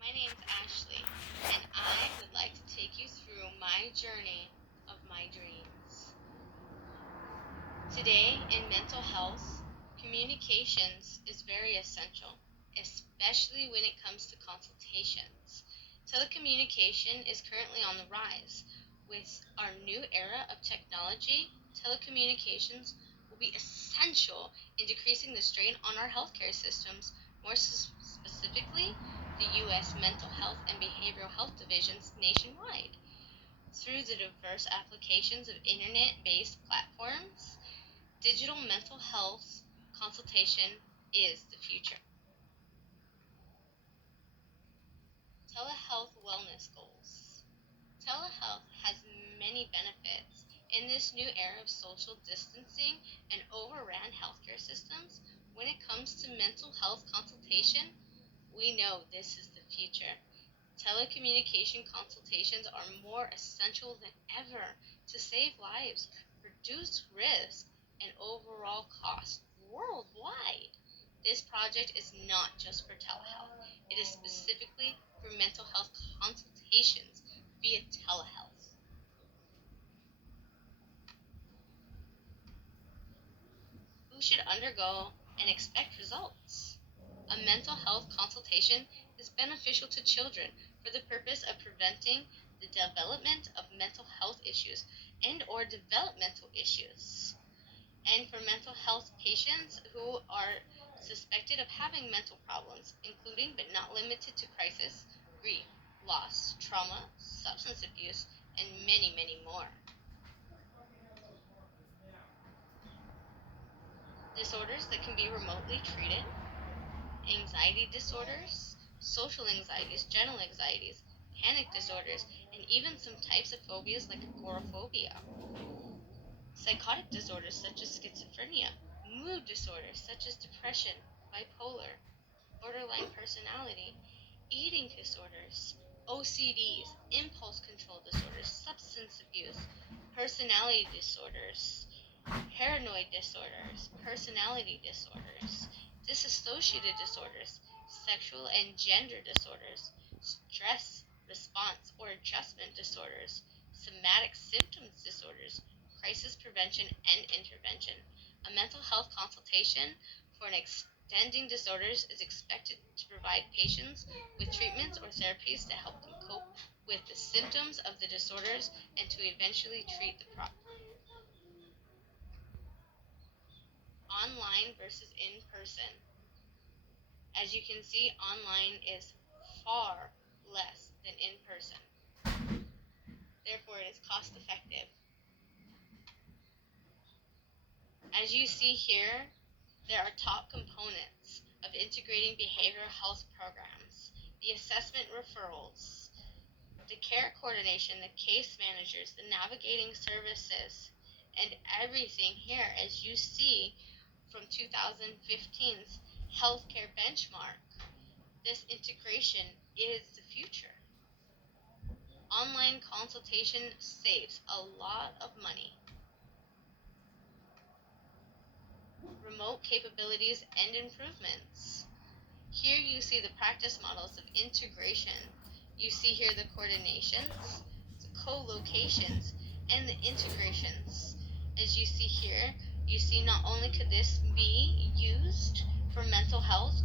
My name's Ashley, and I would like to take you through my journey of my dreams. Today, in mental health, communications is very essential, especially when it comes to consultations. Telecommunication is currently on the rise. With our new era of technology, telecommunications will be essential in decreasing the strain on our healthcare systems, more specifically, the U.S. mental health and behavioral health divisions nationwide. Through the diverse applications of internet-based platforms, digital mental health consultation is the future. Telehealth wellness goals. Telehealth has many benefits. In this new era of social distancing and overran healthcare systems, when it comes to mental health consultation, we know this is the future. Telecommunication consultations are more essential than ever to save lives, reduce risk, and overall cost worldwide. This project is not just for telehealth, it is specifically for mental health consultations via telehealth. Who should undergo and expect results? A mental health consultation is beneficial to children for the purpose of preventing the development of mental health issues and or developmental issues. And for mental health patients who are suspected of having mental problems, including but not limited to crisis, grief, loss, trauma, substance abuse, and many, many more. Disorders that can be remotely treated: anxiety disorders, social anxieties, general anxieties, panic disorders, and even some types of phobias like agoraphobia. Psychotic disorders such as schizophrenia, mood disorders such as depression, bipolar, borderline personality, eating disorders, OCDs, impulse control disorders, substance abuse, personality disorders, paranoid disorders, personality disorders, dissociative disorders, sexual and gender disorders, stress response or adjustment disorders, somatic symptoms disorders, crisis prevention and intervention. A mental health consultation for an extending disorders is expected to provide patients with treatments or therapies to help them cope with the symptoms of the disorders and to eventually treat the problem. Online versus in person. As you can see, online is far less than in person. Therefore, it is cost effective. As you see here, there are top components of integrating behavioral health programs: the assessment referrals, the care coordination, the case managers, the navigating services, and everything here, as you see from 2015's healthcare benchmark. This integration is the future. Online consultation saves a lot of money. Remote capabilities and improvements. Here you see the practice models of integration. You see here the coordinations, the co-locations, and the integrations. As you see here, you see not only could this be used for mental health,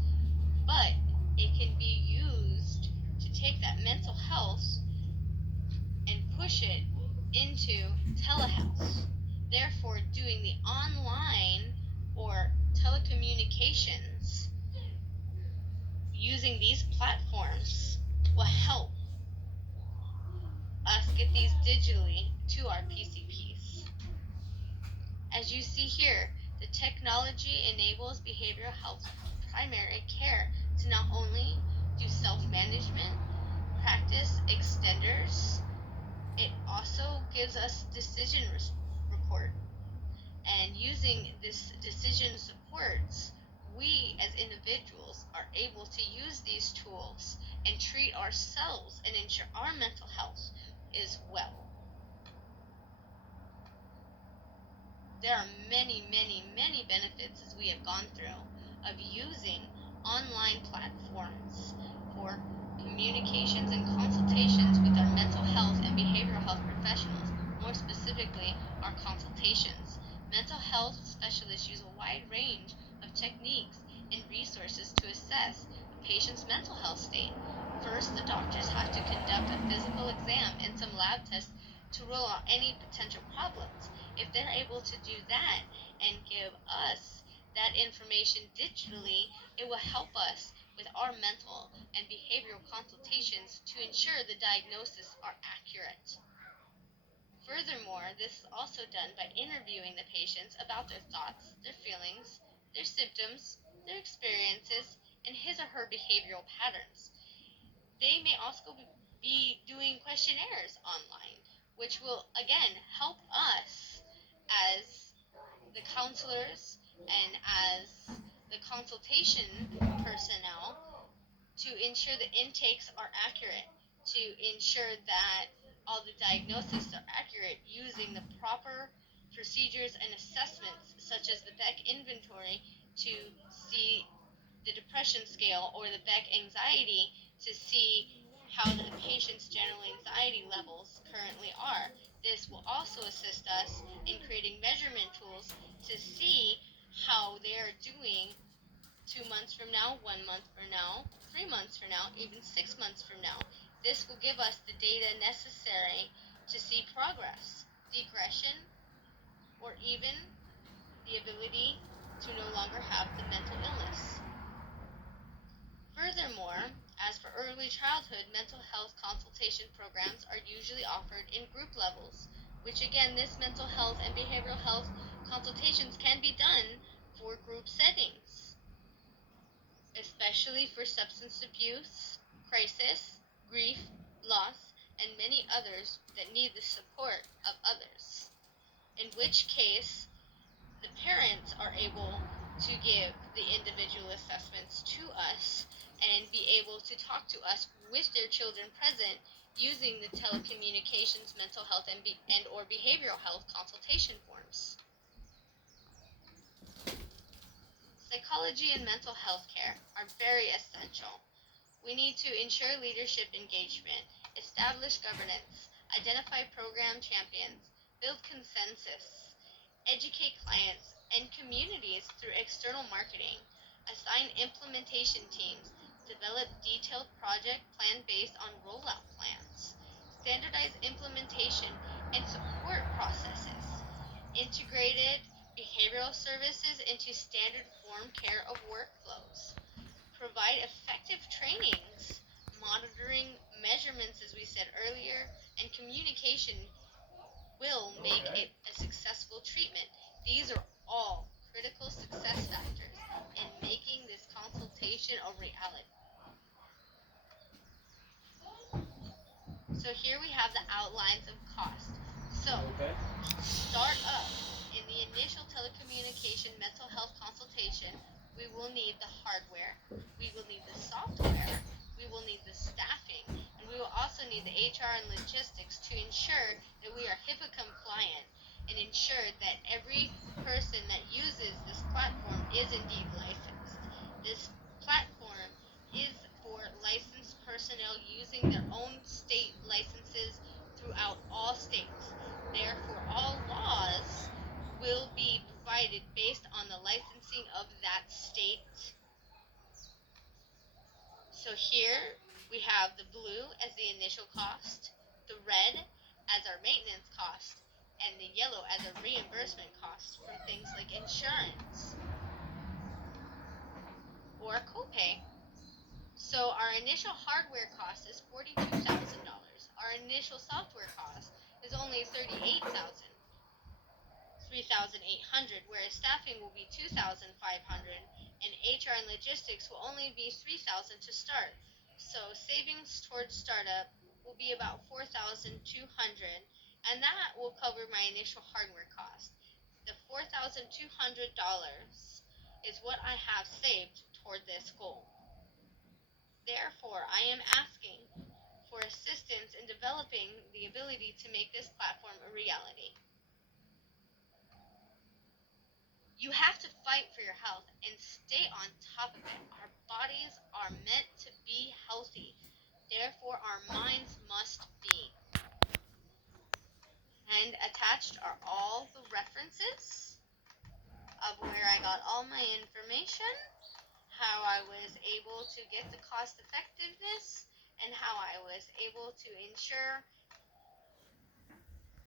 but it can be used to take that mental health and push it into telehealth. Therefore, doing the online or telecommunications using these platforms will help us get these digitally to our PCPs. As you see here, the technology enables behavioral health primary care to not only do self-management, practice extenders, it also gives us decision report. And using this decision supports, we as individuals are able to use these tools and treat ourselves and ensure our mental health is well. There are many, many, many benefits as we have gone through of using online platforms for communication communications and consultations with our mental health and behavioral health professionals, more specifically, our consultations. Mental health specialists use a wide range of techniques and resources to assess a patient's mental health state. First, the doctors have to conduct a physical exam and some lab tests to rule out any potential problems. If they're able to do that and give us that information digitally, it will help us with our mental and behavioral consultations to ensure the diagnosis are accurate. Furthermore, this is also done by interviewing the patients about their thoughts, their feelings, their symptoms, their experiences, and his or her behavioral patterns. They may also be doing questionnaires online, which will again help us as the counselors and as the consultation personnel to ensure the intakes are accurate, to ensure that all the diagnoses are accurate using the proper procedures and assessments such as the Beck inventory to see the depression scale or the Beck anxiety to see how the patient's general anxiety levels currently are. This will also assist us in creating measurement tools to see how they are doing 2 months from now, 1 month from now, 3 months from now, even 6 months from now. This will give us the data necessary to see progress, regression, or even the ability to no longer have the mental illness. Furthermore, as for early childhood, mental health consultation programs are usually offered in group levels, which again, this mental health and behavioral health consultations can be done for group settings, especially for substance abuse, crisis, grief, loss, and many others that need the support of others. In which case, the parents are able to give the individual assessments to us and be able to talk to us with their children present using the telecommunications mental health and or behavioral health consultation forms. Psychology and mental health care are very essential. We need to ensure leadership engagement, establish governance, identify program champions, build consensus, educate clients and communities through external marketing, assign implementation teams, develop detailed project plan based on rollout plans, standardize implementation and support processes, integrated behavioral services into standard form care of workflows, provide effective trainings, monitoring measurements, as we said earlier, and communication will make it a successful treatment. These are all critical success factors in making this consultation a reality. So here we have the outlines of cost. So, to start up in the initial telecommunication mental health consultation, we will need the hardware, we will need the software, we will need the staffing, and we will also need the HR and logistics to ensure that we are HIPAA compliant and ensure that every person that uses this platform is indeed licensed. This platform is for licensed personnel using their own state licenses throughout all states. Therefore, all laws will be provided based on the licensing of that state. So here we have the blue as the initial cost, the red as our maintenance cost, and the yellow as a reimbursement cost from things like insurance or a copay. So our initial hardware cost is $42,000. Our initial software cost is only $3,800, whereas staffing will be $2,500, and HR and logistics will only be $3,000 to start. So savings towards startup will be about $4,200, and that will cover my initial hardware cost. The $4,200 is what I have saved toward this goal. Therefore, I am asking for assistance in developing the ability to make this platform a reality. You have to fight for your health and stay on top of it. Our bodies are meant to be healthy. Therefore, our minds must be. And attached are all the references of where I got all my information, how I was able to get the cost effectiveness, and how I was able to ensure